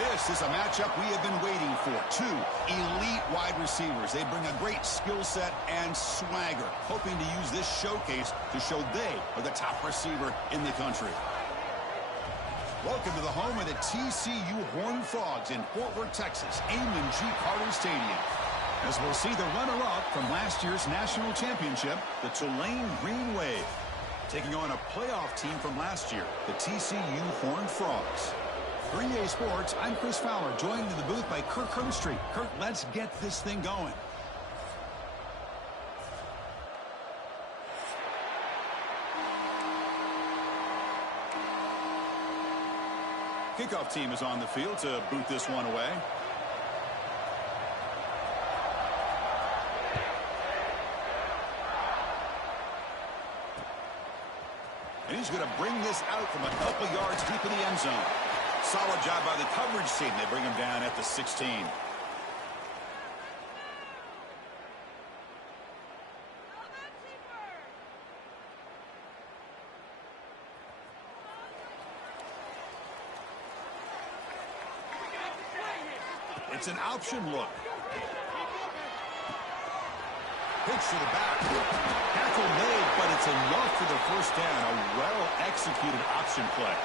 This is a matchup we have been waiting for. Two elite wide receivers. They bring a great skill set and swagger, hoping to use this showcase to show they are the top receiver in the country. Welcome to the home of the TCU Horned Frogs in Fort Worth, Texas, Amon G. Carter Stadium. As we'll see the runner-up from last year's national championship, the Tulane Green Wave, taking on a playoff team from last year, the TCU Horned Frogs. For EA Sports, I'm Chris Fowler, joined in the booth by Kirk Herbstreit. Kirk, let's get this thing going. Kickoff team is on the field to boot this one away. And he's going to bring this out from a couple yards deep in the end zone. Solid job by the coverage team. They bring him down at the 16. It's an option look. Pitch to the back. Tackle made, but it's enough for the first down. A well-executed option play.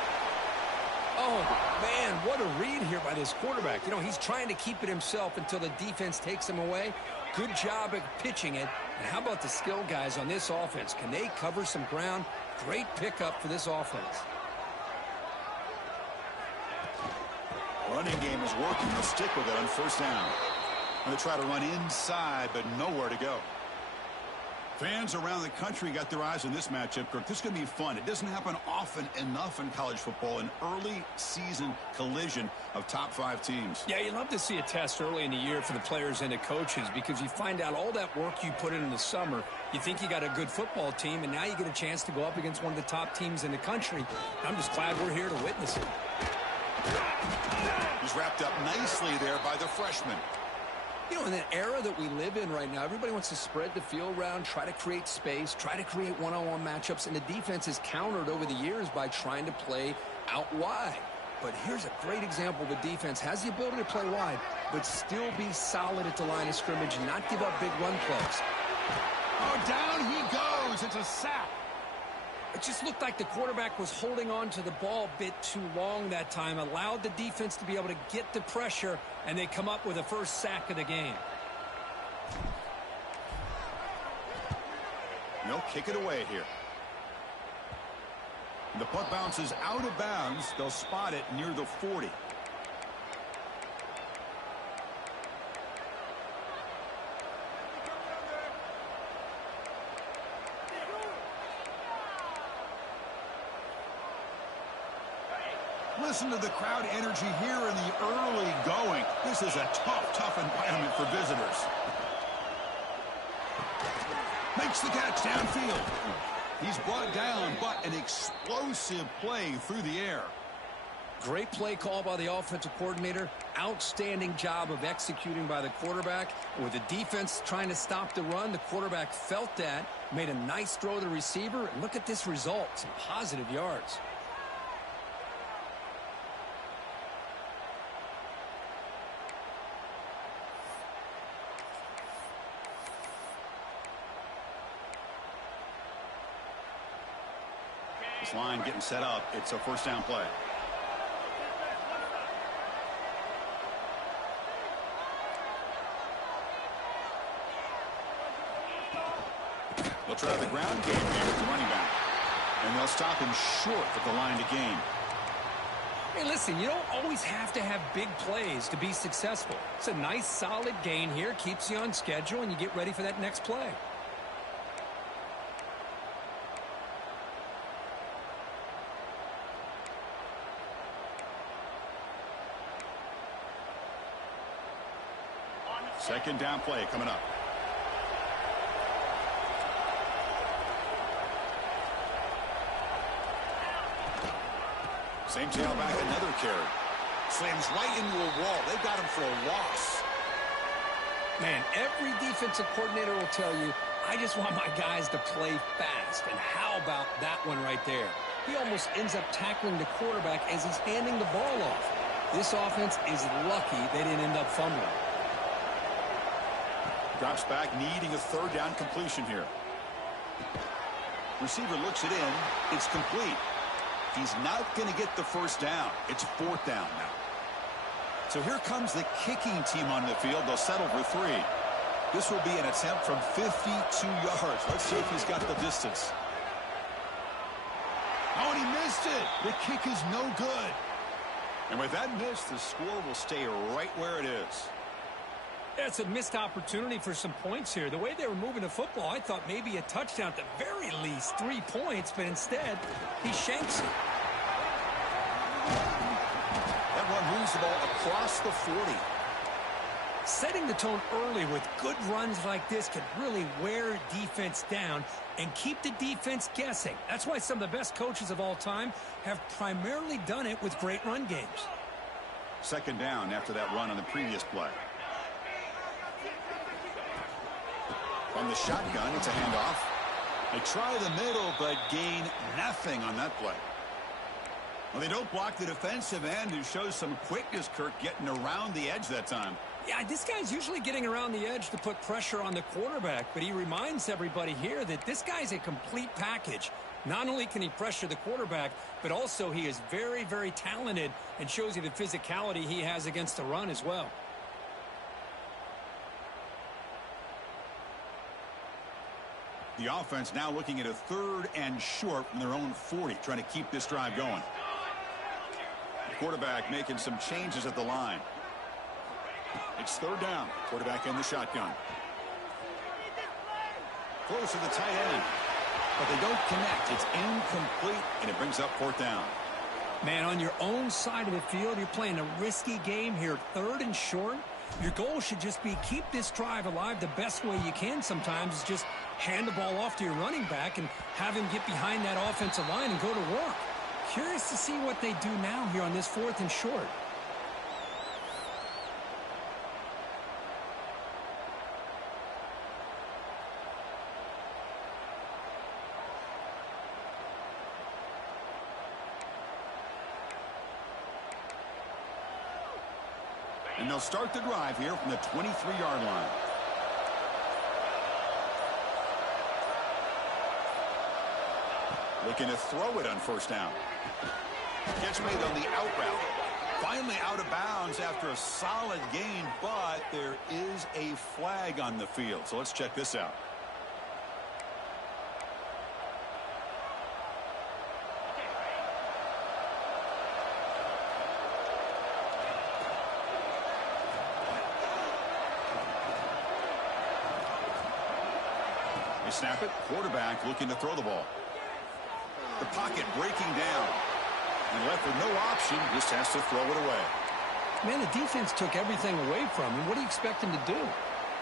Oh, man, what a read here by this quarterback. You know, he's trying to keep it himself until the defense takes him away. Good job at pitching it. And how about the skill guys on this offense? Can they cover some ground? Great pickup for this offense. Running game is working. They'll stick with it on first down. Going to try to run inside, but nowhere to go. Fans around the country got their eyes on this matchup, Kirk. This is going to be fun. It doesn't happen often enough in college football, an early season collision of top 5 teams. Yeah, you love to see a test early in the year for the players and the coaches because you find out all that work you put in the summer. You think you got a good football team, and now you get a chance to go up against one of the top teams in the country. I'm just glad we're here to witness it. He's wrapped up nicely there by the freshman. You know, in the era that we live in right now, everybody wants to spread the field around, try to create space, try to create one-on-one matchups, and the defense is countered over the years by trying to play out wide. But here's a great example. The defense has the ability to play wide, but still be solid at the line of scrimmage and not give up big run plays. Oh, down he goes. It's a sack. It just looked like the quarterback was holding on to the ball a bit too long that time, allowed the defense to be able to get the pressure, and they come up with the first sack of the game. They'll kick it away here. The punt bounces out of bounds. They'll spot it near the 40. Listen to the crowd energy here in the early going. This is a tough environment for visitors. Makes the catch downfield. He's brought down, but an explosive play through the air. Great play call by the offensive coordinator. Outstanding job of executing by the quarterback. With the defense trying to stop the run, the quarterback felt that, made a nice throw to the receiver. And look at this result, some positive yards. This line getting set up. It's a first down play. They'll try the ground game here with the running back. And they'll stop him short at the line to gain. Hey, listen, you don't always have to have big plays to be successful. It's a nice, solid gain here. Keeps you on schedule, and you get ready for that next play. Second down play coming up. Same tailback, another carry. Slams right into a wall. They got him for a loss. Man, every defensive coordinator will tell you, I just want my guys to play fast. And how about that one right there? He almost ends up tackling the quarterback as he's handing the ball off. This offense is lucky they didn't end up fumbling. Drops back, needing a third down completion here. Receiver looks it in. It's complete. He's not going to get the first down. It's fourth down now. So here comes the kicking team on the field. They'll settle for 3. This will be an attempt from 52 yards. Let's see if he's got the distance. Oh, and he missed it. The kick is no good. And with that miss, the score will stay right where it is. It's a missed opportunity for some points here. The way they were moving the football, I thought maybe a touchdown at the very least, 3 points, but instead, he shanks it. That one moves the ball across the 40. Setting the tone early with good runs like this could really wear defense down and keep the defense guessing. That's why some of the best coaches of all time have primarily done it with great run games. Second down after that run on the previous play. From the shotgun, it's a handoff. They try the middle, but gain nothing on that play. Well, they don't block the defensive end, who shows some quickness, Kirk, getting around the edge that time. Yeah, this guy's usually getting around the edge to put pressure on the quarterback, but he reminds everybody here that this guy's a complete package. Not only can he pressure the quarterback, but also he is very, very talented and shows you the physicality he has against the run as well. The offense now looking at a 3rd and short from their own 40, trying to keep this drive going. The quarterback making some changes at the line. It's 3rd down. Quarterback in the shotgun. Close to the tight end. But they don't connect. It's incomplete, and it brings up 4th down. Man, on your own side of the field, you're playing a risky game here, 3rd and short. Your goal should just be keep this drive alive the best way you can sometimes is just hand the ball off to your running back and have him get behind that offensive line and go to work. Curious to see what they do now here on this 4th and short. And they'll start the drive here from the 23-yard line. Looking to throw it on 1st down. Catch made on the out route. Finally out of bounds after a solid gain, but there is a flag on the field. So let's check this out. They snap it. Quarterback looking to throw the ball. The pocket breaking down. And left with no option, just has to throw it away. Man, the defense took everything away from him. What do you expect him to do?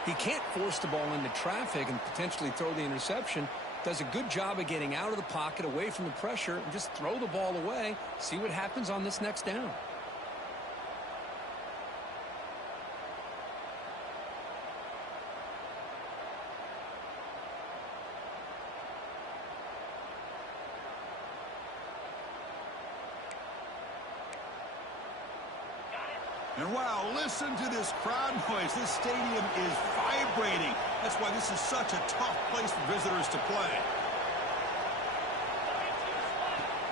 He can't force the ball into traffic and potentially throw the interception. Does a good job of getting out of the pocket, away from the pressure, and just throw the ball away. See what happens on this next down. And wow, listen to this crowd noise. This stadium is vibrating. That's why this is such a tough place for visitors to play.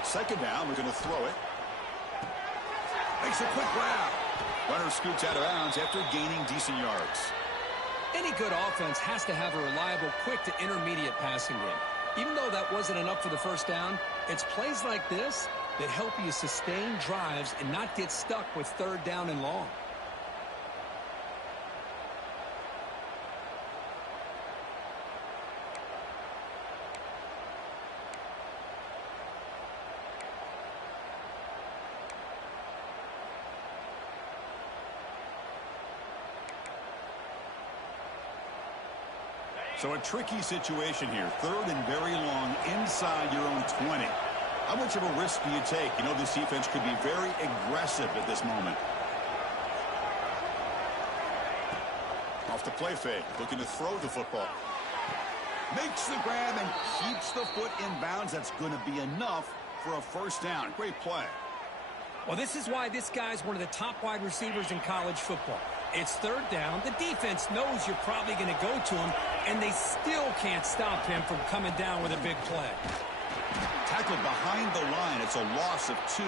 Second down, we're going to throw it. Makes a quick grab. Runner scoots out of bounds after gaining decent yards. Any good offense has to have a reliable, quick to intermediate passing game. Even though that wasn't enough for the first down, it's plays like this that help you sustain drives and not get stuck with 3rd down and long. So a tricky situation here. 3rd and very long inside your own 20. How much of a risk do you take? You know, this defense could be very aggressive at this moment. Off the play fake, looking to throw the football. Makes the grab and keeps the foot in bounds. That's going to be enough for a first down. Great play. Well, this is why this guy's one of the top wide receivers in college football. It's third down. The defense knows you're probably going to go to him, and they still can't stop him from coming down with a big play. Tackled behind the line. It's a loss of 2.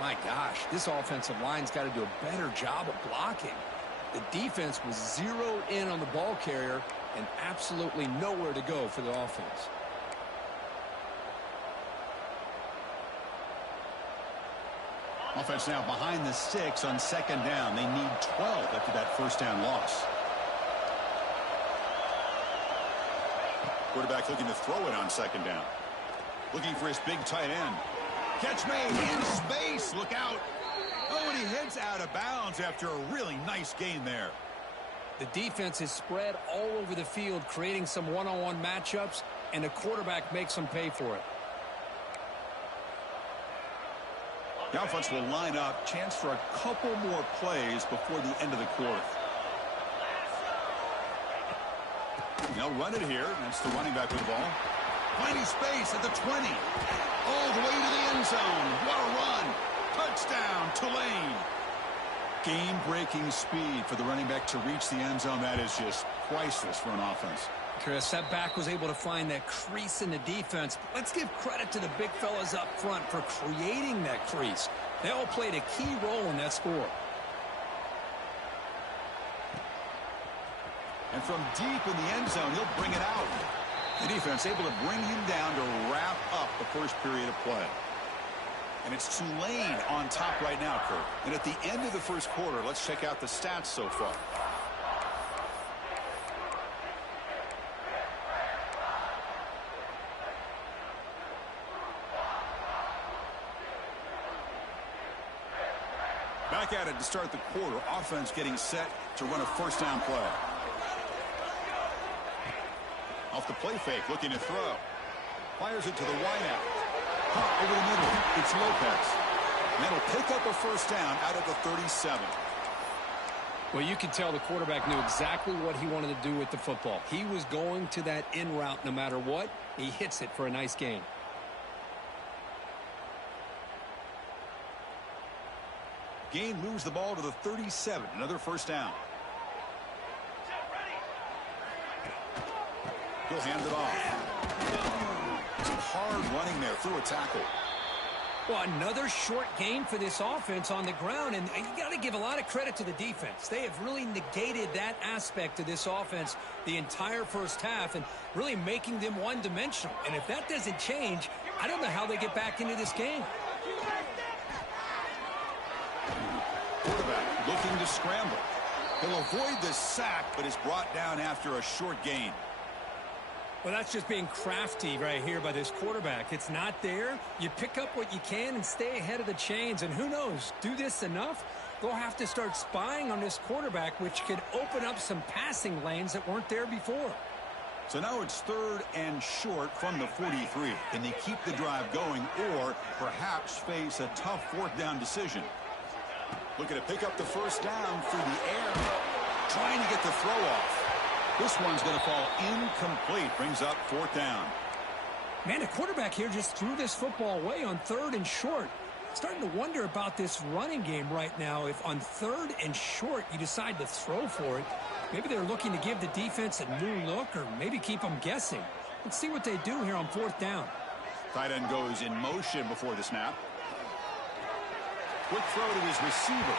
My gosh, this offensive line's got to do a better job of blocking. The defense was zeroed in on the ball carrier and absolutely nowhere to go for the offense. Offense now behind the 6 on second down. They need 12 after that first down loss. Quarterback looking to throw it on second down. Looking for his big tight end. Catch made in space. Look out. Oh, and he heads out of bounds after a really nice gain there. The defense is spread all over the field, creating some one-on-one matchups, and the quarterback makes them pay for it. The offense will line up. Chance for a couple more plays before the end of the quarter. They'll run it here. That's the running back with the ball. Finding space at the 20. All the way to the end zone. What a run. Touchdown, Tulane. Game-breaking speed for the running back to reach the end zone. That is just priceless for an offense. Chris, that back was able to find that crease in the defense. Let's give credit to the big fellas up front for creating that crease. They all played a key role in that score. And from deep in the end zone, he'll bring it out. The defense able to bring him down to wrap up the first period of play. And it's Tulane on top right now, Kurt. And at the end of the first quarter, let's check out the stats so far. Back at it to start the quarter. Offense getting set to run a first down play. Off the play fake, looking to throw. Fires it to the wideout. Caught over the middle. It's Lopez. And that'll pick up a first down out of the 37. Well, you can tell the quarterback knew exactly what he wanted to do with the football. He was going to that in route no matter what. He hits it for a nice gain. Gain moves the ball to the 37. Another first down. He'll hand it off. Some hard running there through a tackle. Well, another short gain for this offense on the ground, and you got to give a lot of credit to the defense. They have really negated that aspect of this offense the entire first half and really making them one-dimensional. And if that doesn't change, I don't know how they get back into this game. Quarterback looking to scramble. He'll avoid the sack, but is brought down after a short gain. Well, that's just being crafty right here by this quarterback. It's not there. You pick up what you can and stay ahead of the chains. And who knows, do this enough, they'll have to start spying on this quarterback, which could open up some passing lanes that weren't there before. So now it's third and short from the 43. Can they keep the drive going or perhaps face a tough fourth down decision? Looking to pick up the first down through the air. Trying to get the throw off. This one's going to fall incomplete. Brings up fourth down. Man, the quarterback here just threw this football away on third and short. Starting to wonder about this running game right now. If on third and short you decide to throw for it, maybe they're looking to give the defense a new look or maybe keep them guessing. Let's see what they do here on fourth down. Tight end goes in motion before the snap. Quick throw to his receiver.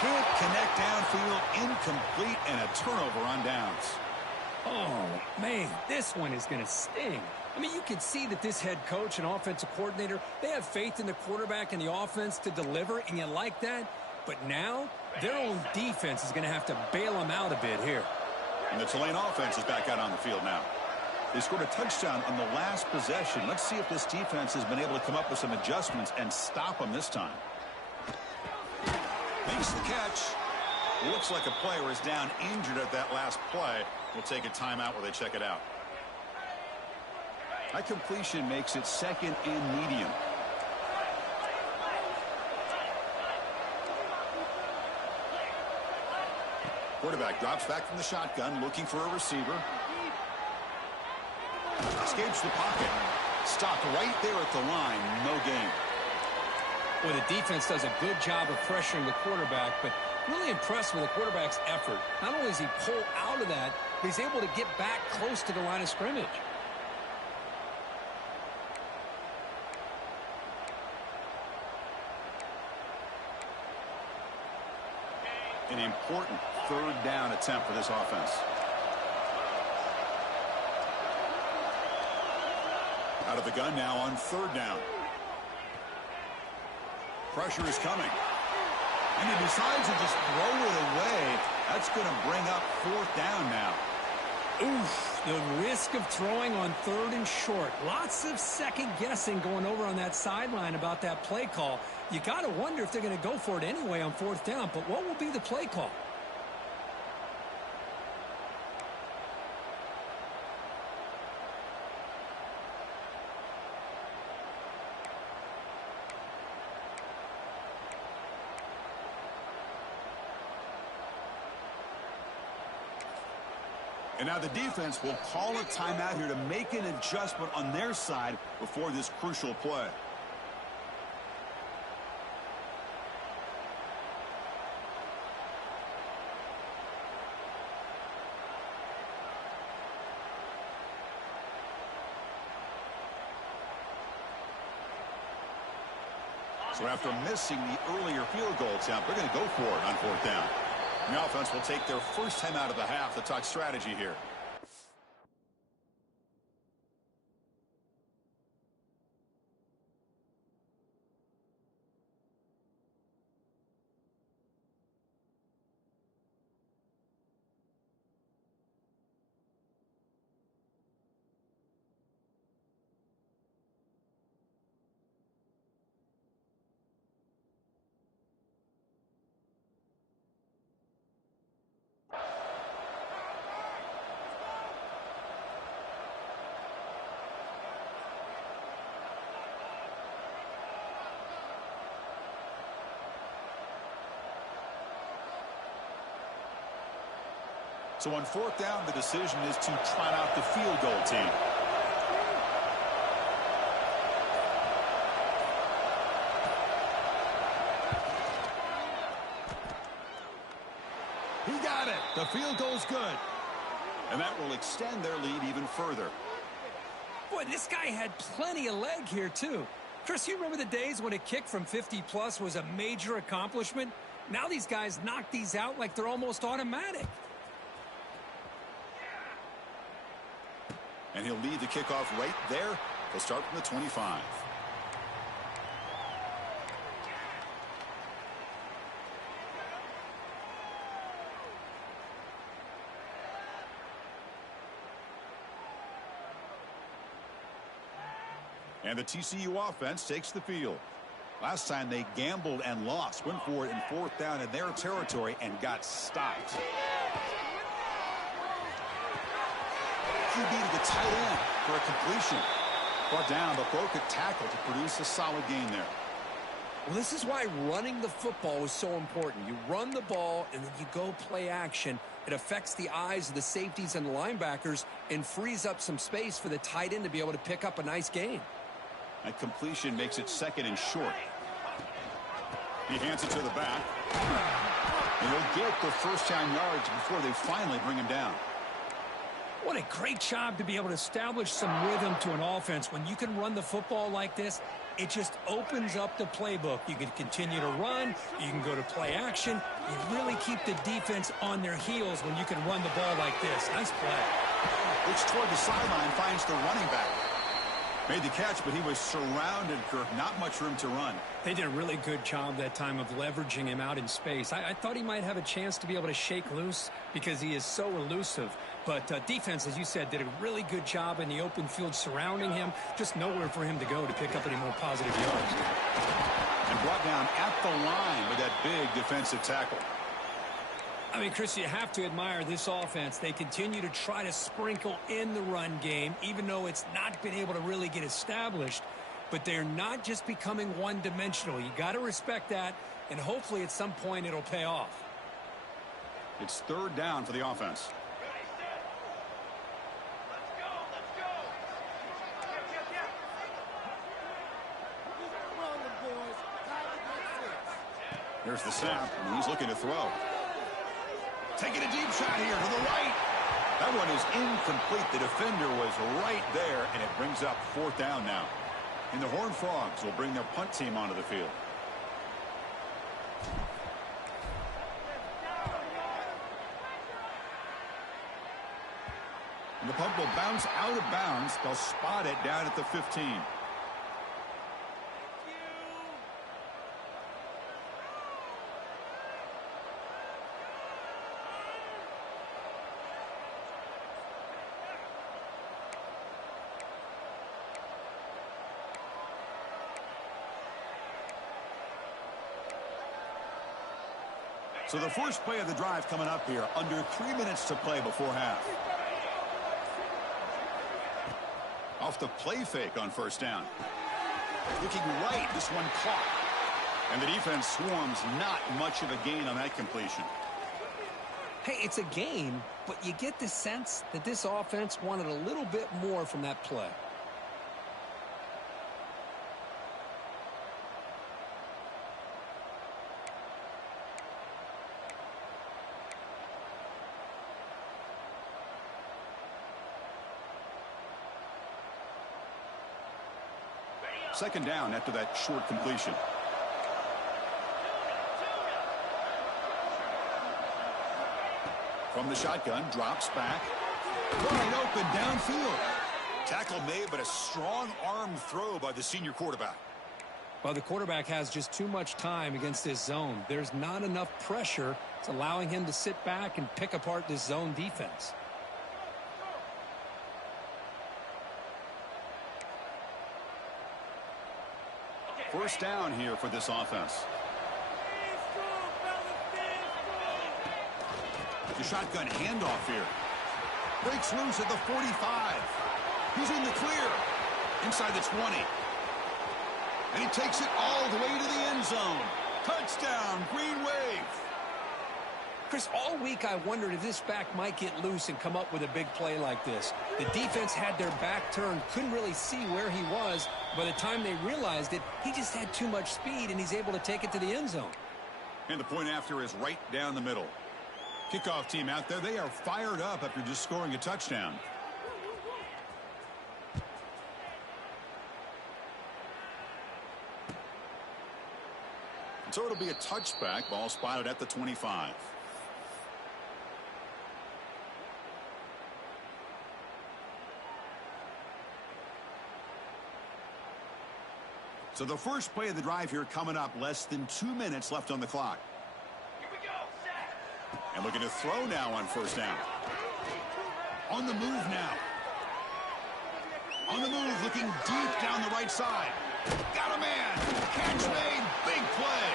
Can't connect downfield, incomplete, and a turnover on downs. Oh, man, this one is going to sting. I mean, you can see that this head coach and offensive coordinator, they have faith in the quarterback and the offense to deliver, and you like that. But now, their own defense is going to have to bail them out a bit here. And the Tulane offense is back out on the field now. They scored a touchdown on the last possession. Let's see if this defense has been able to come up with some adjustments and stop them this time. Makes the catch. Looks like a player is down injured at that last play. We'll take a timeout while they check it out. That completion makes it second and medium. Quarterback drops back from the shotgun, looking for a receiver. Escapes the pocket. Stopped right there at the line. No gain. Well, the defense does a good job of pressuring the quarterback, but really impressed with the quarterback's effort. Not only does he pull out of that, but he's able to get back close to the line of scrimmage. An important third down attempt for this offense. Out of the gun now on third down. Pressure is coming. And he decides to just throw it away. That's going to bring up fourth down now. Oof, the risk of throwing on third and short. Lots of second guessing going over on that sideline about that play call. You got to wonder if they're going to go for it anyway on fourth down, but what will be the play call? And now the defense will call a timeout here to make an adjustment on their side before this crucial play. So after missing the earlier field goal attempt, they're going to go for it on fourth down. The offense will take their first time out of the half to talk strategy here. So on fourth down, the decision is to trot out the field goal team. He got it. The field goal's good. And that will extend their lead even further. Boy, this guy had plenty of leg here, too. Chris, you remember the days when a kick from 50-plus was a major accomplishment? Now these guys knock these out like they're almost automatic. And he'll lead the kickoff right there. He'll start from the 25. And the TCU offense takes the field. Last time they gambled and lost. Went for it in fourth down in their territory and got stopped. QB to the tight end for a completion. Brought down, but broke a tackle to produce a solid gain there. Well, this is why running the football is so important. You run the ball, and then you go play action. It affects the eyes of the safeties and the linebackers and frees up some space for the tight end to be able to pick up a nice gain. That completion makes it second and short. He hands it to the back. And he'll get the first down yards before they finally bring him down. What a great job to be able to establish some rhythm to an offense. When you can run the football like this, it just opens up the playbook. You can continue to run. You can go to play action. You really keep the defense on their heels when you can run the ball like this. Nice play. Looks toward the sideline, finds the running back. Made the catch, but he was surrounded, Kirk. Not much room to run. They did a really good job that time of leveraging him out in space. I thought he might have a chance to be able to shake loose because he is so elusive. But defense, as you said, did a really good job in the open field surrounding him. Just nowhere for him to go to pick up any more positive yards. And brought down at the line with that big defensive tackle. I mean, Chris, you have to admire this offense. They continue to try to sprinkle in the run game, even though it's not been able to really get established. But they're not just becoming one-dimensional. You got to respect that, and hopefully at some point it'll pay off. It's third down for the offense. Here's the snap, and he's looking to throw. Taking a deep shot here to the right. That one is incomplete. The defender was right there, and it brings up 4th down now. And the Horned Frogs will bring their punt team onto the field. And the punt will bounce out of bounds. They'll spot it down at the 15. So the first play of the drive coming up here, under 3 minutes to play before half. Off the play fake on 1st down. Looking right, this one caught. And the defense swarms, not much of a gain on that completion. Hey, it's a gain, but you get the sense that this offense wanted a little bit more from that play. Second down after that short completion. From the shotgun, drops back. Wide open downfield. Tackle made, but a strong arm throw by the senior quarterback. Well, the quarterback has just too much time against this zone. There's not enough pressure. It's allowing him to sit back and pick apart this zone defense. First down here for this offense. The shotgun handoff here. Breaks loose at the 45. He's in the clear. Inside the 20. And he takes it all the way to the end zone. Touchdown, Green Wave. Chris, all week I wondered if this back might get loose and come up with a big play like this. The defense had their back turned, couldn't really see where he was. By the time they realized it, he just had too much speed, and he's able to take it to the end zone. And the point after is right down the middle. Kickoff team out there, they are fired up after just scoring a touchdown. And so it'll be a touchback, ball spotted at the 25. So the first play of the drive here coming up, less than 2 minutes left on the clock. Here we go, set. And looking to throw now on 1st down. On the move now. On the move, looking deep down the right side. Got a man. Catch made. Big play.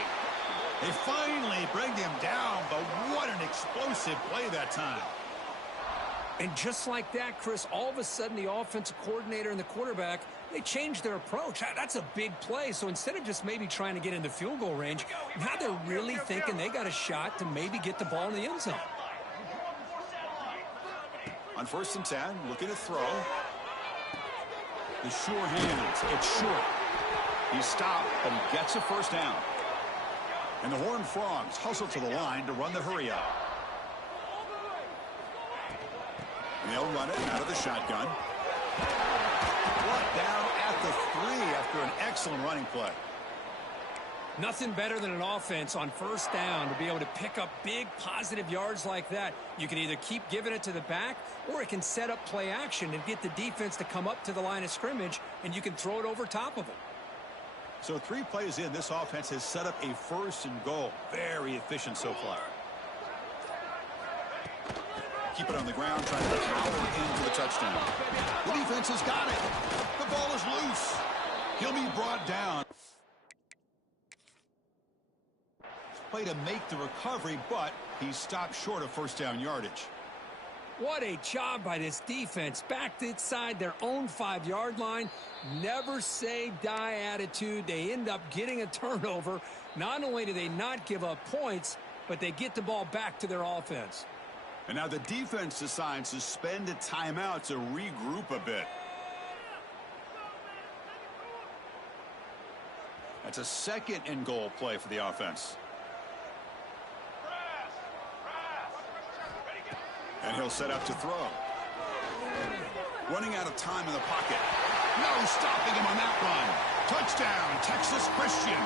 They finally bring him down, but what an explosive play that time. And just like that, Chris, all of a sudden the offensive coordinator and the quarterback, they changed their approach. That's a big play. So instead of just maybe trying to get into field goal range, now they're really thinking they got a shot to maybe get the ball in the end zone. On 1st and 10, looking to throw. The sure hands. It's short. He stopped, but he gets a 1st down. And the Horned Frogs hustle to the line to run the hurry up. And they'll run it out of the shotgun. Brought down at the 3 after an excellent running play. Nothing better than an offense on 1st down to be able to pick up big positive yards like that. You can either keep giving it to the back, or it can set up play action and get the defense to come up to the line of scrimmage, and you can throw it over top of it. So 3 plays in, this offense has set up a 1st and goal. Very efficient so far. Keep it on the ground, trying to power in for the touchdown. The defense has got it. The ball is loose. He'll be brought down. Play to make the recovery, but he stopped short of 1st down yardage. What a job by this defense. Back inside their own 5-yard line. Never say die attitude. They end up getting a turnover. Not only do they not give up points, but they get the ball back to their offense. And now the defense decides to spend a timeout to regroup a bit. That's a 2nd and goal play for the offense. And he'll set up to throw. Running out of time in the pocket. No stopping him on that run. Touchdown, Texas Christian.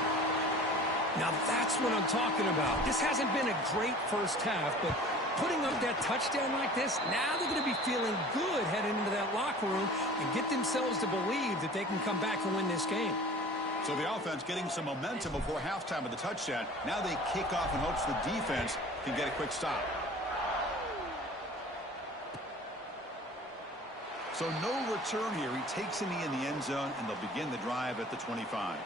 Now that's what I'm talking about. This hasn't been a great first half, but putting up that touchdown like this, now they're going to be feeling good heading into that locker room and get themselves to believe that they can come back and win this game. So the offense getting some momentum before halftime with the touchdown. Now they kick off in hopes the defense can get a quick stop. So no return here. He takes a knee in the end zone, and they'll begin the drive at the 25.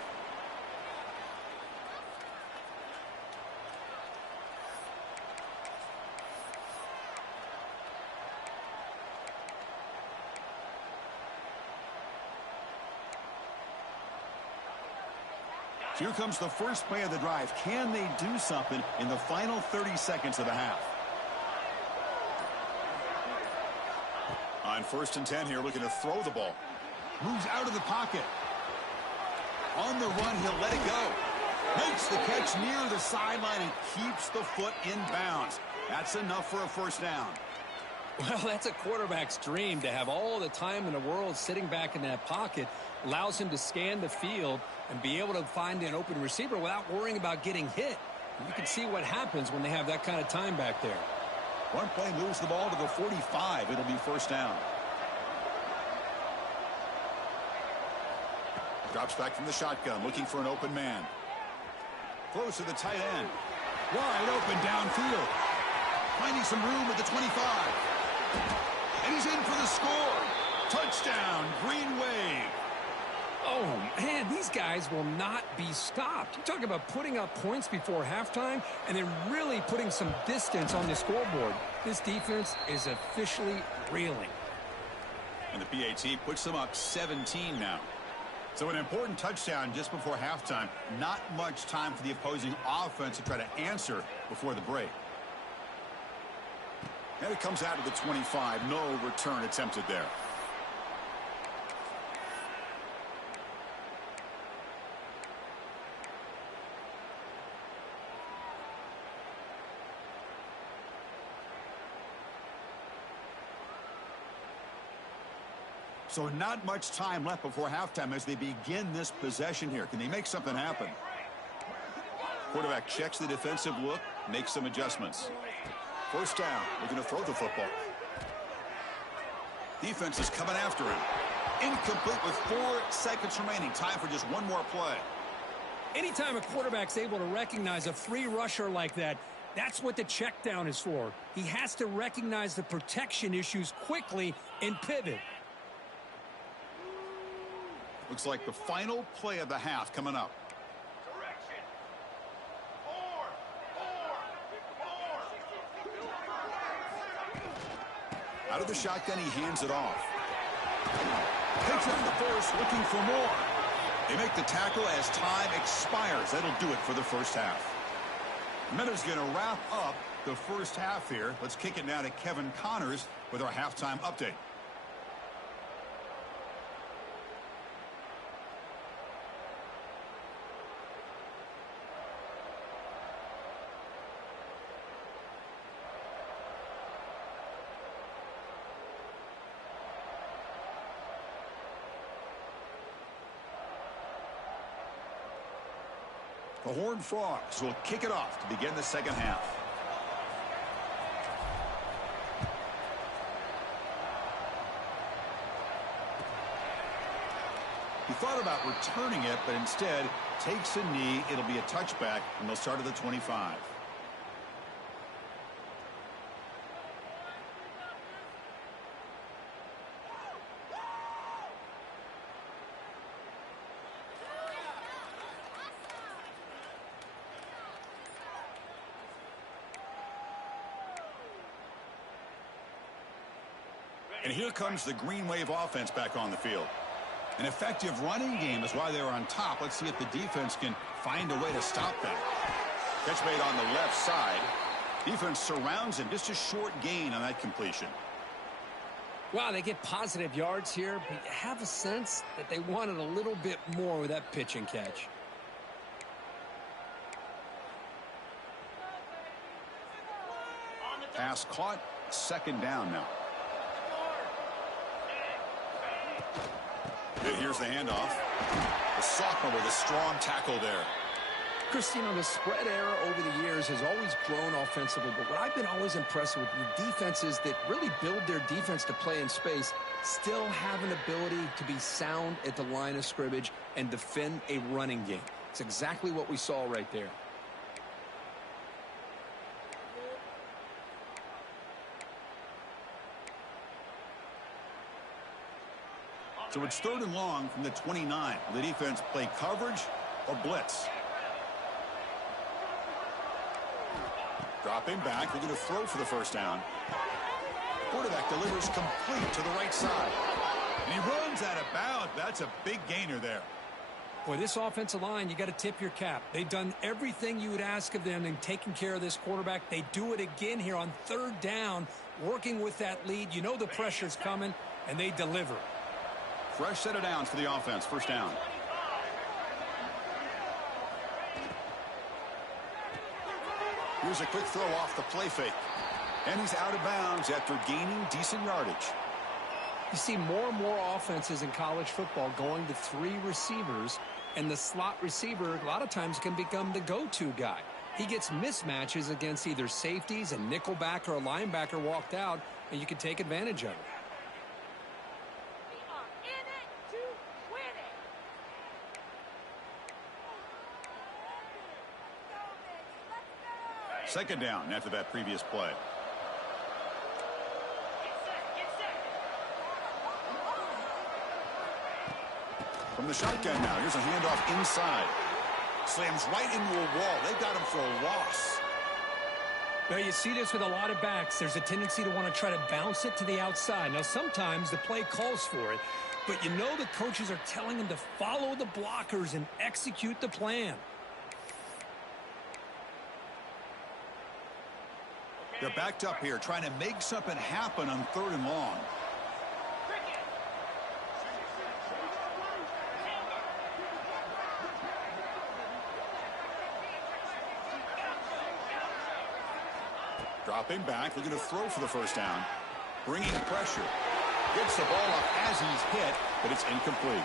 Here comes the first play of the drive. Can they do something in the final 30 seconds of the half? On 1st and 10 here, looking to throw the ball. Moves out of the pocket. On the run, he'll let it go. Makes the catch near the sideline and keeps the foot in bounds. That's enough for a first down. Well, that's a quarterback's dream to have all the time in the world sitting back in that pocket. Allows him to scan the field and be able to find an open receiver without worrying about getting hit. And you can see what happens when they have that kind of time back there. One play moves the ball to the 45. It'll be first down. Drops back from the shotgun, looking for an open man. Throws to the tight end. Wide open downfield. Finding some room at the 25. And he's in for the score. Touchdown, Green Wave. Oh, man, these guys will not be stopped. You're talking about putting up points before halftime and then really putting some distance on the scoreboard. This defense is officially reeling. And the PAT puts them up 17 now. So an important touchdown just before halftime. Not much time for the opposing offense to try to answer before the break. And it comes out to the 25. No return attempted there. So not much time left before halftime as they begin this possession here. Can they make something happen? Quarterback checks the defensive look, makes some adjustments. First down, looking to throw the football. Defense is coming after him. Incomplete with 4 seconds remaining. Time for just one more play. Anytime a quarterback's able to recognize a free rusher like that, that's what the check down is for. He has to recognize the protection issues quickly and pivot. Looks like the final play of the half coming up. Direction. 4. Out of the shotgun, he hands it off. Takes it in the first, looking for more. They make the tackle as time expires. That'll do it for the first half. Minute's going to wrap up the first half here. Let's kick it now to Kevin Connors with our halftime update. The Horned Frogs will kick it off to begin the second half. He thought about returning it, but instead takes a knee. It'll be a touchback, and they'll start at the 25. And here comes the Green Wave offense back on the field. An effective running game is why they're on top. Let's see if the defense can find a way to stop them. Catch made on the left side. Defense surrounds him. Just a short gain on that completion. Wow, they get positive yards here, but you have a sense that they wanted a little bit more with that pitch and catch. Pass caught. Second down now. Here's the handoff. The sophomore with a strong tackle there. Chris, you know, the spread era over the years has always grown offensively, but what I've been always impressed with the defenses that really build their defense to play in space still have an ability to be sound at the line of scrimmage and defend a running game. It's exactly what we saw right there. So it's 3rd and long from the 29. The defense play coverage or blitz. Dropping back. They're going to throw for the first down. Quarterback delivers complete to the right side. And he runs out of bounds. That's a big gainer there. Boy, this offensive line, you got to tip your cap. They've done everything you would ask of them in taking care of this quarterback. They do it again here on 3rd down, working with that lead. You know the pressure's coming, and they deliver. Fresh set of downs for the offense. First down. Here's a quick throw off the play fake. And he's out of bounds after gaining decent yardage. You see more and more offenses in college football going to 3 receivers, and the slot receiver a lot of times can become the go-to guy. He gets mismatches against either safeties, a nickelbacker, or a linebacker walked out, and you can take advantage of it. Second down after that previous play. From the shotgun now. Here's a handoff inside. Slams right into a wall. They got him for a loss. Well, you see this with a lot of backs. There's a tendency to want to try to bounce it to the outside. Now, sometimes the play calls for it, but you know the coaches are telling them to follow the blockers and execute the plan. They're backed up here trying to make something happen on 3rd and long. Dropping back. They're going to throw for the first down. Bringing pressure. Gets the ball up as he's hit, but it's incomplete.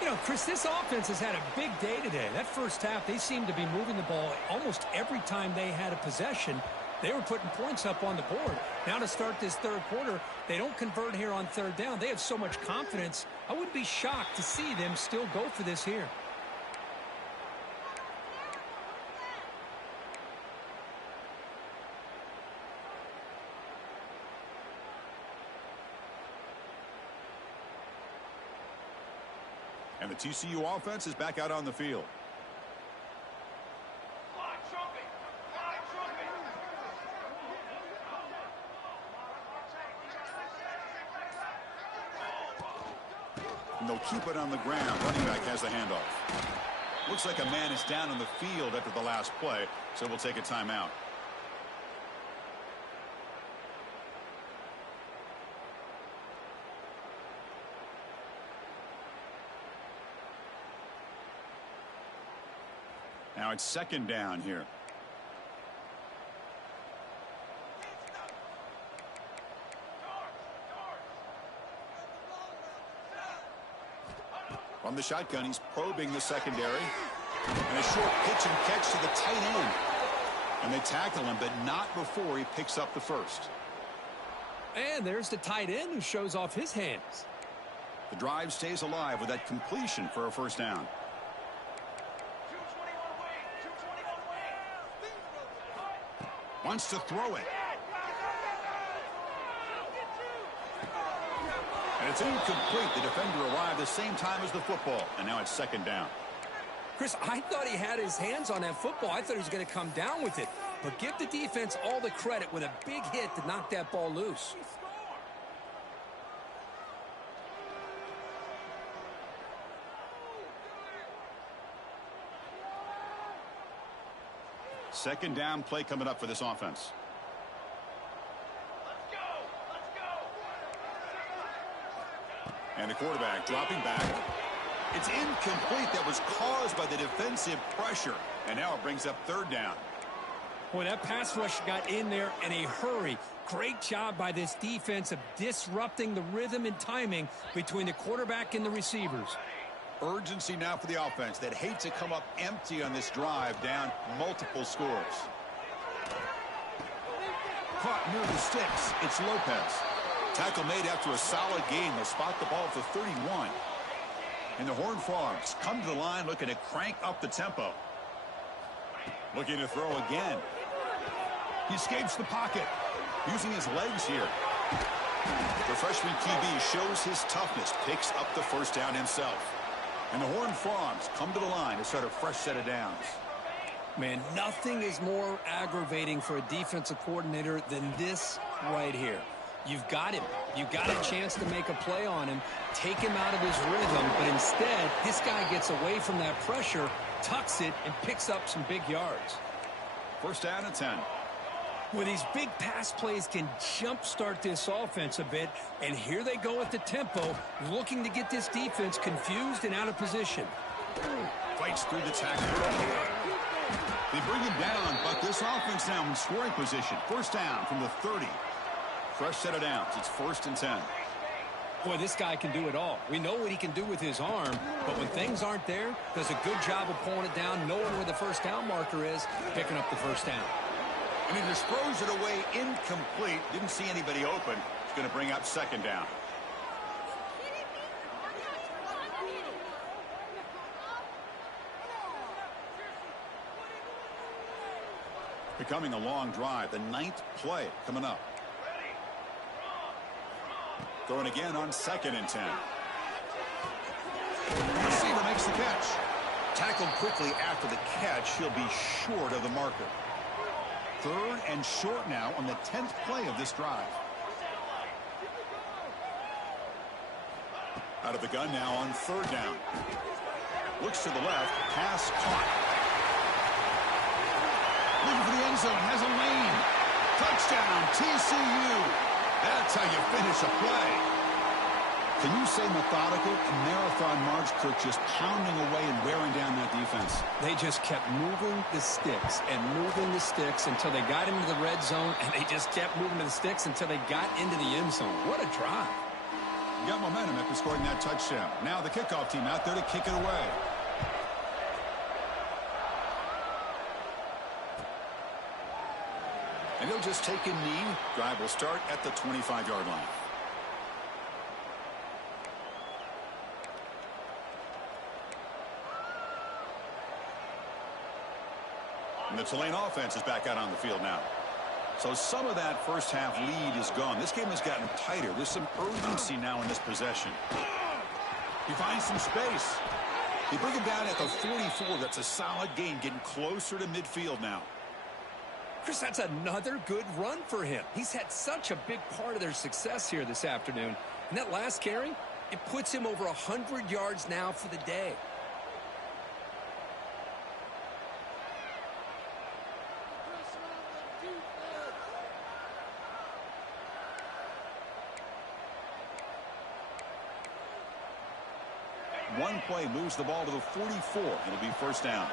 You know, Chris, this offense has had a big day today. That first half, they seemed to be moving the ball almost every time they had a possession. They were putting points up on the board. Now to start this 3rd quarter, they don't convert here on 3rd down. They have so much confidence. I wouldn't be shocked to see them still go for this here. And the TCU offense is back out on the field. And they'll keep it on the ground. Running back has the handoff. Looks like a man is down on the field after the last play, so we'll take a timeout. Now it's 2nd down here. From the shotgun, he's probing the secondary. And a short pitch and catch to the tight end. And they tackle him, but not before he picks up the first. And there's the tight end who shows off his hands. The drive stays alive with that completion for a first down. Wants to throw it. And it's incomplete. The defender arrived the same time as the football. And now it's 2nd down. Chris, I thought he had his hands on that football. I thought he was going to come down with it. But give the defense all the credit with a big hit to knock that ball loose. Second down play coming up for this offense. And the quarterback dropping back. It's incomplete. That was caused by the defensive pressure. And now it brings up 3rd down. Boy, that pass rush got in there in a hurry. Great job by this defense of disrupting the rhythm and timing between the quarterback and the receivers. Urgency now for the offense. They'd hate to come up empty on this drive, down multiple scores. Caught near the sticks. It's Lopez. Tackle made after a solid gain. They'll spot the ball at the 31. And the Horned Frogs come to the line looking to crank up the tempo. Looking to throw again. He escapes the pocket, using his legs here. The freshman QB shows his toughness, picks up the first down himself. And the Horned Frogs come to the line to start a fresh set of downs. Man, nothing is more aggravating for a defensive coordinator than this right here. You've got him. You've got a chance to make a play on him, take him out of his rhythm, but instead, this guy gets away from that pressure, tucks it, and picks up some big yards. First down and 10. Well, these big pass plays can jumpstart this offense a bit, and here they go at the tempo, looking to get this defense confused and out of position. Fights through the tackle. They bring him down, but this offense now in scoring position. First down from the 30. Fresh set of downs. It's first and 10. Boy, this guy can do it all. We know what he can do with his arm, but when things aren't there, does a good job of pulling it down, knowing where the first down marker is, picking up the first down. And he just throws it away incomplete. Didn't see anybody open. It's going to bring up second down. Becoming a long drive. The 9th play coming up. Throwing again on second and 10. The receiver makes the catch. Tackled quickly after the catch. He'll be short of the marker. Third and short now on the 10th play of this drive. Out of the gun now on third down. Looks to the left. Pass caught. Looking for the end zone. Has a lane. Touchdown, TCU. That's how you finish a play. Can you say methodical? A marathon march, Kirk, just pounding away and wearing down that defense. They just kept moving the sticks and moving the sticks until they got into the red zone, and they just kept moving the sticks until they got into the end zone. What a drive. Got momentum after scoring that touchdown. Now the kickoff team out there to kick it away. And he'll just take a knee. Drive will start at the 25-yard line. And the Tulane offense is back out on the field now. So some of that first half lead is gone. This game has gotten tighter. There's some urgency now in this possession. He finds some space. They bring him down at the 44. That's a solid gain, getting closer to midfield now. Chris, that's another good run for him. He's had such a big part of their success here this afternoon. And that last carry, it puts him over 100 yards now for the day. One play moves the ball to the 44. It'll be first down.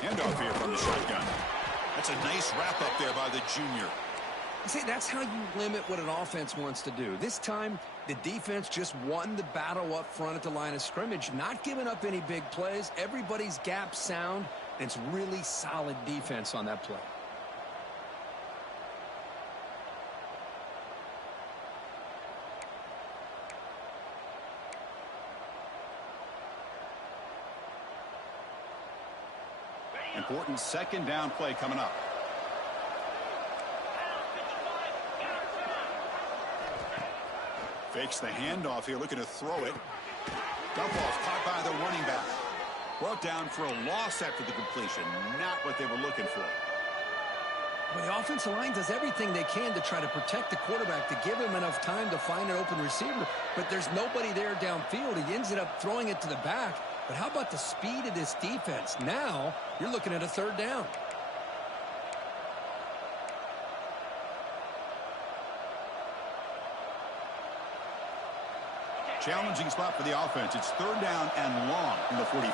Handoff here from the shotgun. That's a nice wrap up there by the junior. See, that's how you limit what an offense wants to do. This time, the defense just won the battle up front at the line of scrimmage, not giving up any big plays. Everybody's gap sound, and it's really solid defense on that play. Important second down play coming up. Fakes the handoff here, looking to throw it. Dump off caught by the running back. Brought down for a loss after the completion. Not what they were looking for. Well, the offensive line does everything they can to try to protect the quarterback, to give him enough time to find an open receiver. But there's nobody there downfield. He ends up throwing it to the back. But how about the speed of this defense? Now, you're looking at a third down. Challenging spot for the offense. It's 3rd down and long from the 45.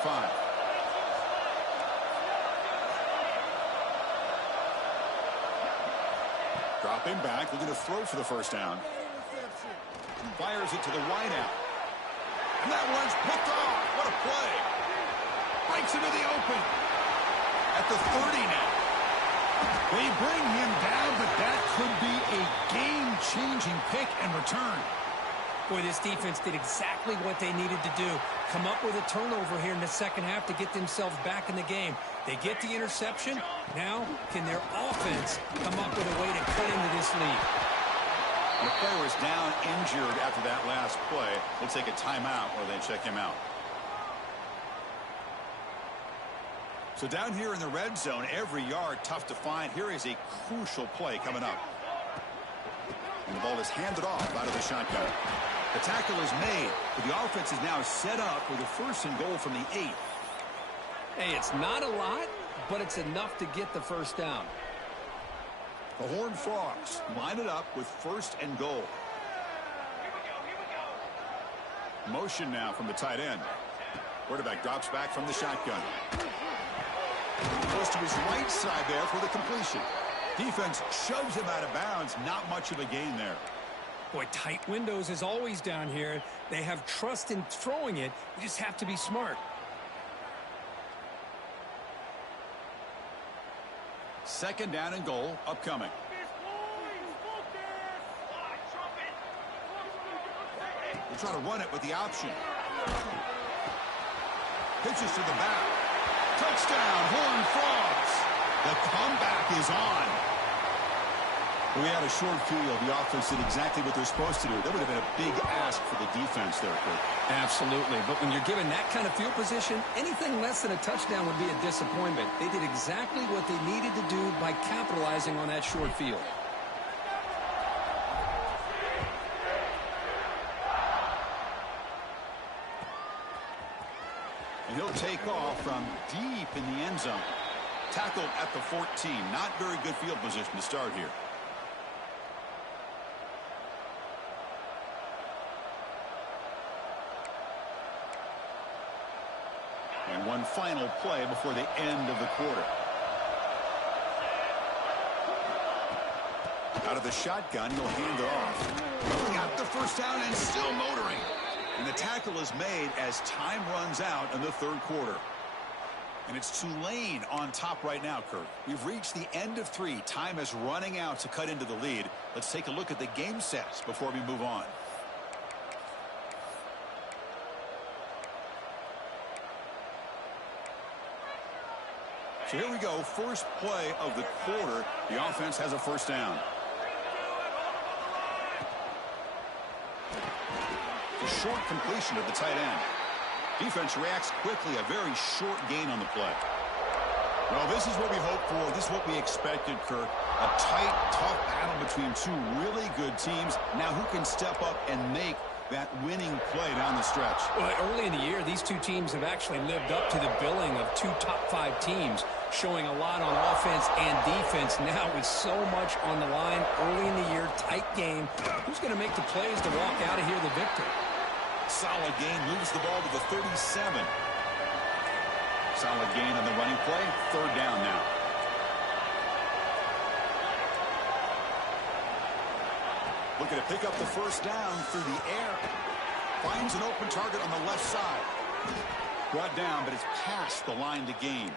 Dropping back, looking to throw for the 1st down. Fires it to the wide out. And that one's picked off. What a play. Breaks into the open. At the 30 now. They bring him down, but that could be a game-changing pick and return. Boy, this defense did exactly what they needed to do. Come up with a turnover here in the second half to get themselves back in the game. They get the interception. Now, can their offense come up with a way to cut into this lead? The player was down injured after that last play. We'll take a timeout while they check him out. So down here in the red zone, every yard tough to find. Here is a crucial play coming up. And the ball is handed off out of the shotgun. The tackle is made, but the offense is now set up with a 1st and goal from the 8. Hey, it's not a lot, but it's enough to get the 1st down. The Horned Frogs line it up with 1st and goal. Motion now from the tight end. Quarterback drops back from the shotgun. Goes to his right side there for the completion. Defense shoves him out of bounds. Not much of a gain there. Boy, tight windows is always down here. They have trust in throwing it. You just have to be smart. 2nd down and goal upcoming. They try to run it with the option. Pitches to the back. Touchdown, Horned Frogs. The comeback is on. We had a short field. The offense did exactly what they're supposed to do. That would have been a big ask for the defense there, Kurt. Absolutely. But when you're given that kind of field position, anything less than a touchdown would be a disappointment. They did exactly what they needed to do by capitalizing on that short field. And he'll take off from deep in the end zone. Tackled at the 14. Not very good field position to start here. And one final play before the end of the quarter. Out of the shotgun, he'll hand it off. Got the 1st down and still motoring. And the tackle is made as time runs out in the 3rd quarter. And it's Tulane on top right now, Kirk. We've reached the end of 3. Time is running out to cut into the lead. Let's take a look at the game sets before we move on. So here we go. First play of the quarter. The offense has a 1st down. The short completion of the tight end. Defense reacts quickly. A very short gain on the play. Well, this is what we hoped for. This is what we expected, Kirk. A tight, tough battle between 2 really good teams. Now who can step up and make that winning play down the stretch? Well, early in the year, these 2 teams have actually lived up to the billing of 2 top 5 teams, showing a lot on offense and defense. Now with so much on the line early in the year, tight game. Who's going to make the plays to walk out of here the victor? Solid gain, moves the ball to the 37. Solid gain on the running play. 3rd down now. Looking to pick up the 1st down through the air. Finds an open target on the left side. Brought down, but it's past the line to gain.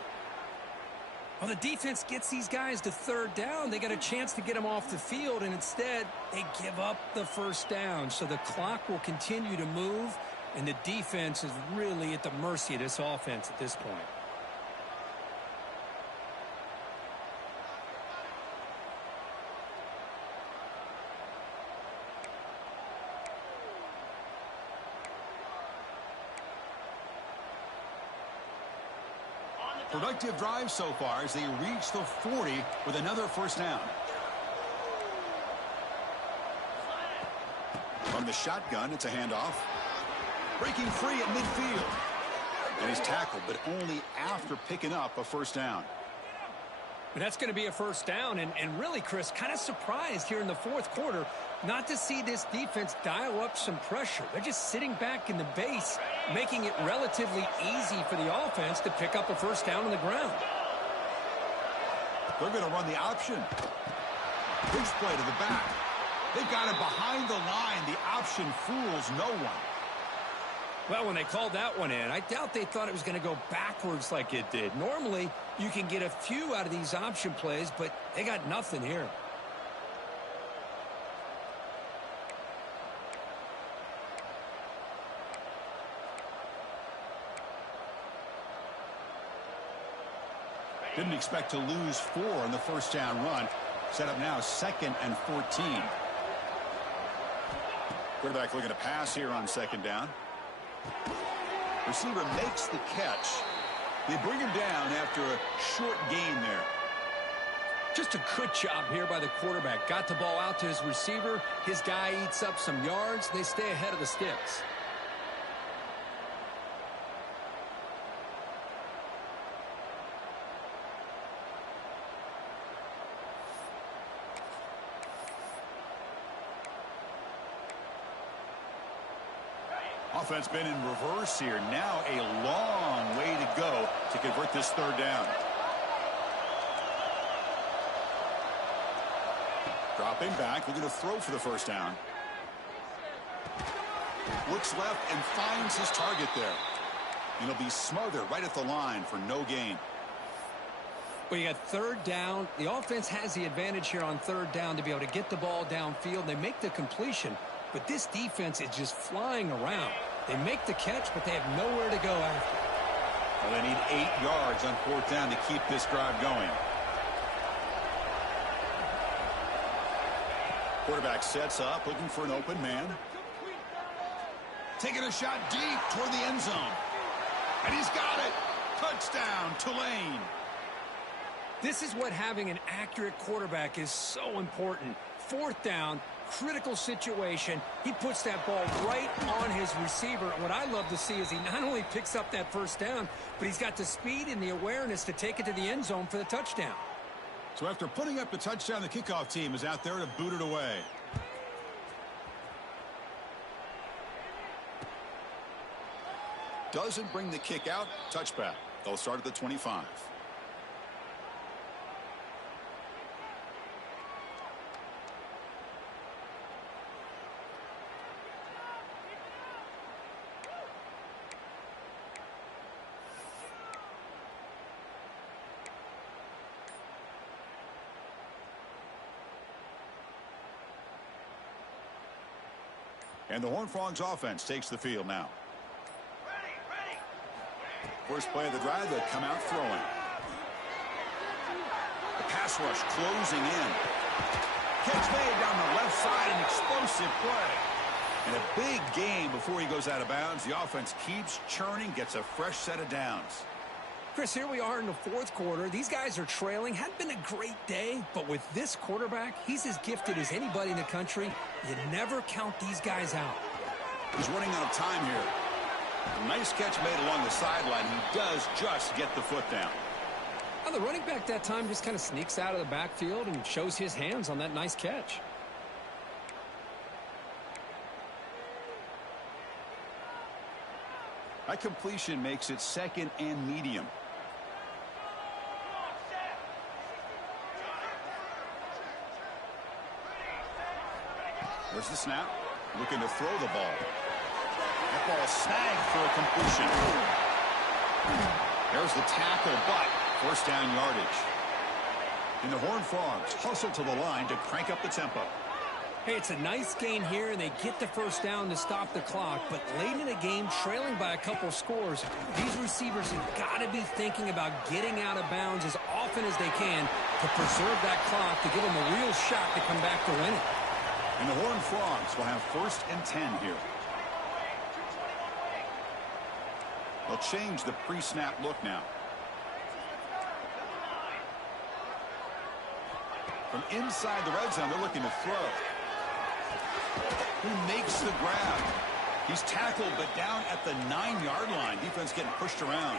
Well, the defense gets these guys to 3rd down. They got a chance to get them off the field, and instead they give up the 1st down. So the clock will continue to move, and the defense is really at the mercy of this offense at this point. Productive drive so far as they reach the 40 with another 1st down. From the shotgun, it's a handoff. Breaking free at midfield. And he's tackled, but only after picking up a 1st down. And that's going to be a first down. And really, Chris, kind of surprised here in the fourth quarter not to see this defense dial up some pressure. They're just sitting back in the base, making it relatively easy for the offense to pick up a first down on the ground. They're going to run the option. Push play to the back. They've got it behind the line. The option fools no one. Well, when they called that one in, I doubt they thought it was going to go backwards like it did. Normally, you can get a few out of these option plays, but they got nothing here. Didn't expect to lose 4 on the first down run. Set up now 2nd and 14. Quarterback looking to pass here on 2nd down. Receiver makes the catch. They bring him down after a short gain there. Just a good job here by the quarterback. Got the ball out to his receiver. His guy eats up some yards. They stay ahead of the sticks. Offense been in reverse here. Now a long way to go to convert this 3rd down. Dropping back, looking to throw for the first down. Looks left and finds his target there. And he'll be smothered right at the line for no gain. Well, you got 3rd down. The offense has the advantage here on 3rd down to be able to get the ball downfield. They make the completion, but this defense is just flying around. They make the catch, but they have nowhere to go after. Well, they need 8 yards on 4th down to keep this drive going. Quarterback sets up, looking for an open man. Taking a shot deep toward the end zone. And he's got it. Touchdown, Tulane. This is what having an accurate quarterback is so important. 4th down, critical situation. He puts that ball right on his receiver. What I love to see is he not only picks up that first down, but he's got the speed and the awareness to take it to the end zone for the touchdown. So after putting up the touchdown, the kickoff team is out there to boot it away. Doesn't bring the kick out. Touchback. They'll start at the 25. And the Horned Frogs offense takes the field now. First play of the drive, they come out throwing. The pass rush closing in. Catch made down the left side, an explosive play. And a big gain before he goes out of bounds. The offense keeps churning, gets a fresh set of downs. Chris, here we are in the 4th quarter. These guys are trailing. Hadn't been a great day, but with this quarterback, he's as gifted as anybody in the country. You never count these guys out. He's running out of time here. A nice catch made along the sideline. He does just get the foot down. Well, the running back that time just kind of sneaks out of the backfield and shows his hands on that nice catch. That completion makes it 2nd and medium. There's the snap. Looking to throw the ball. That ball snagged for a completion. There's the tackle, but first down yardage. And the Horned Frogs hustle to the line to crank up the tempo. Hey, it's a nice gain here, and they get the first down to stop the clock. But late in the game, trailing by a couple scores, these receivers have got to be thinking about getting out of bounds as often as they can to preserve that clock, to give them a real shot to come back to win it. And the Horned Frogs will have 1st and 10 here. They'll change the pre-snap look now. From inside the red zone, they're looking to throw. Who makes the grab? He's tackled, but down at the 9-yard line. Defense getting pushed around.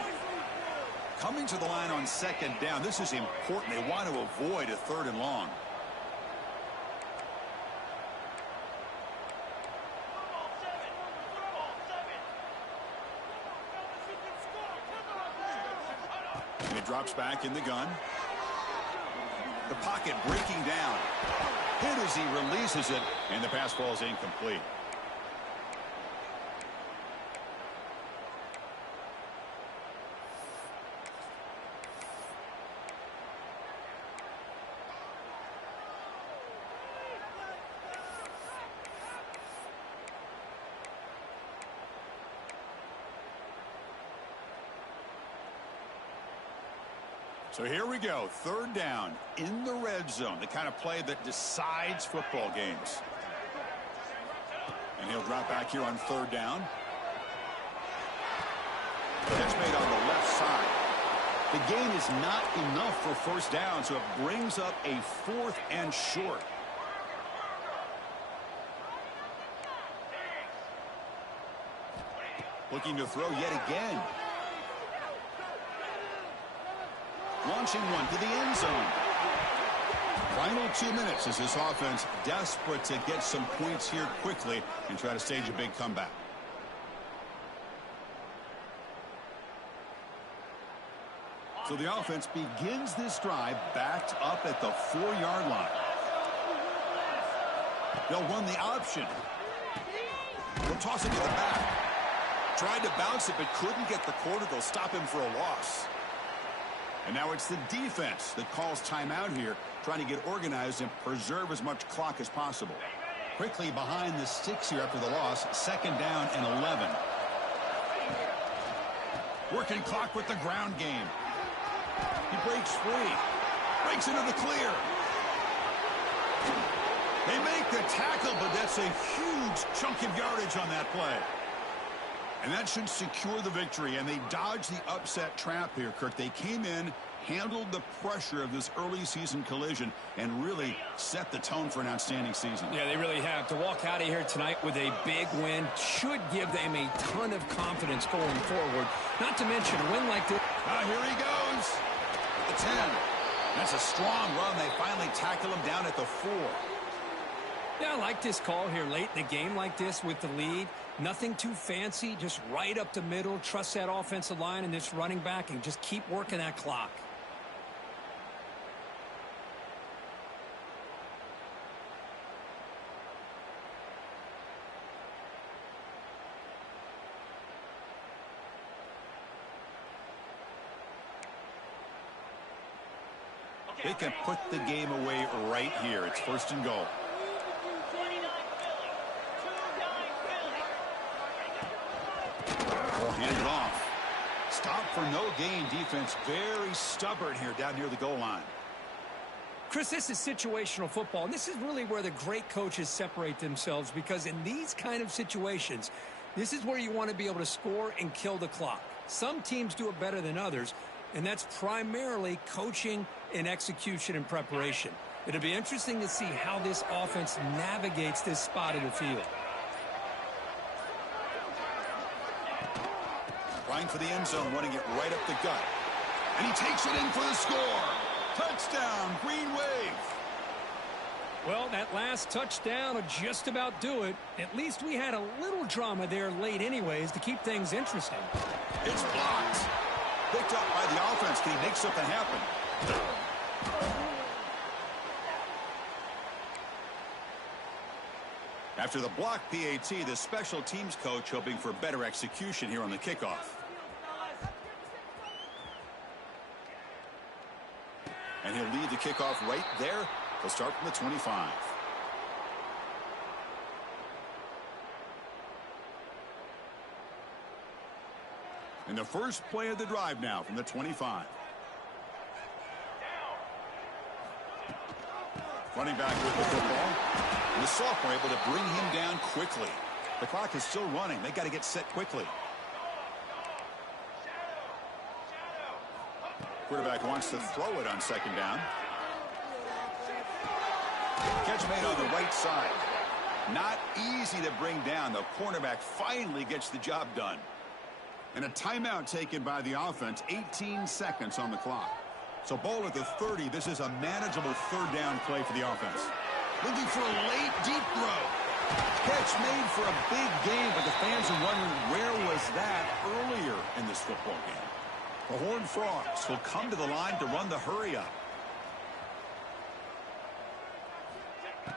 Coming to the line on second down. This is important. They want to avoid a 3rd and long. And it drops back in the gun. The pocket breaking down. Hit as he releases it, and the pass ball is incomplete. So here we go, 3rd down in the red zone, the kind of play that decides football games. And he'll drop back here on 3rd down. Catch made on the left side. The gain is not enough for 1st down, so it brings up a 4th and short. Looking to throw yet again. Launching one to the end zone. Final 2 minutes as this offense desperate to get some points here quickly and try to stage a big comeback. So the offense begins this drive backed up at the 4-yard line. They'll run the option. They'll toss it to the back. Tried to bounce it but couldn't get the quarter. They'll stop him for a loss. And now it's the defense that calls timeout here, trying to get organized and preserve as much clock as possible. Quickly behind the sticks here after the loss, 2nd down and 11. Working clock with the ground game. He breaks free. Breaks into the clear. They make the tackle, but that's a huge chunk of yardage on that play. And that should secure the victory, and they dodged the upset trap here, Kirk. They came in, handled the pressure of this early season collision, and really set the tone for an outstanding season. Yeah, they really have. To walk out of here tonight with a big win should give them a ton of confidence going forward. Not to mention a win like this. Here he goes. At the 10. That's a strong run. They finally tackle him down at the 4. Yeah, I like this call here late in the game like this with the lead. Nothing too fancy, just right up the middle. Trust that offensive line and this running back and just keep working that clock. They can put the game away right here. It's 1st and goal. Hand it off. Stop for no gain defense. Very stubborn here down near the goal line. Chris, this is situational football, and this is really where the great coaches separate themselves, because in these kind of situations, this is where you want to be able to score and kill the clock. Some teams do it better than others, and that's primarily coaching and execution and preparation. It'll be interesting to see how this offense navigates this spot of the field. Trying for the end zone, running it right up the gut. And he takes it in for the score. Touchdown, Green Wave. Well, that last touchdown will just about do it. At least we had a little drama there late anyways to keep things interesting. It's blocked. Picked up by the offense. Can he make something happen? After the block PAT, the special teams coach hoping for better execution here on the kickoff. And he'll lead the kickoff right there. He'll start from the 25. And the first play of the drive now from the 25. Running back with the football. And the sophomore able to bring him down quickly. The clock is still running. They got to get set quickly. Quarterback wants to throw it on 2nd down. Catch made on the right side. Not easy to bring down. The cornerback finally gets the job done. And a timeout taken by the offense, 18 seconds on the clock. So ball at the 30. This is a manageable third down play for the offense. Looking for a late deep throw. Catch made for a big game, but the fans are wondering where was that earlier in this football game. The Horned Frogs will come to the line to run the hurry up.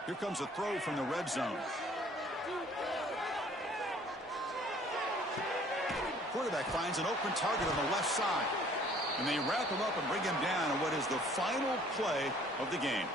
Here comes a throw from the red zone. Quarterback finds an open target on the left side. And they wrap him up and bring him down on what is the final play of the game.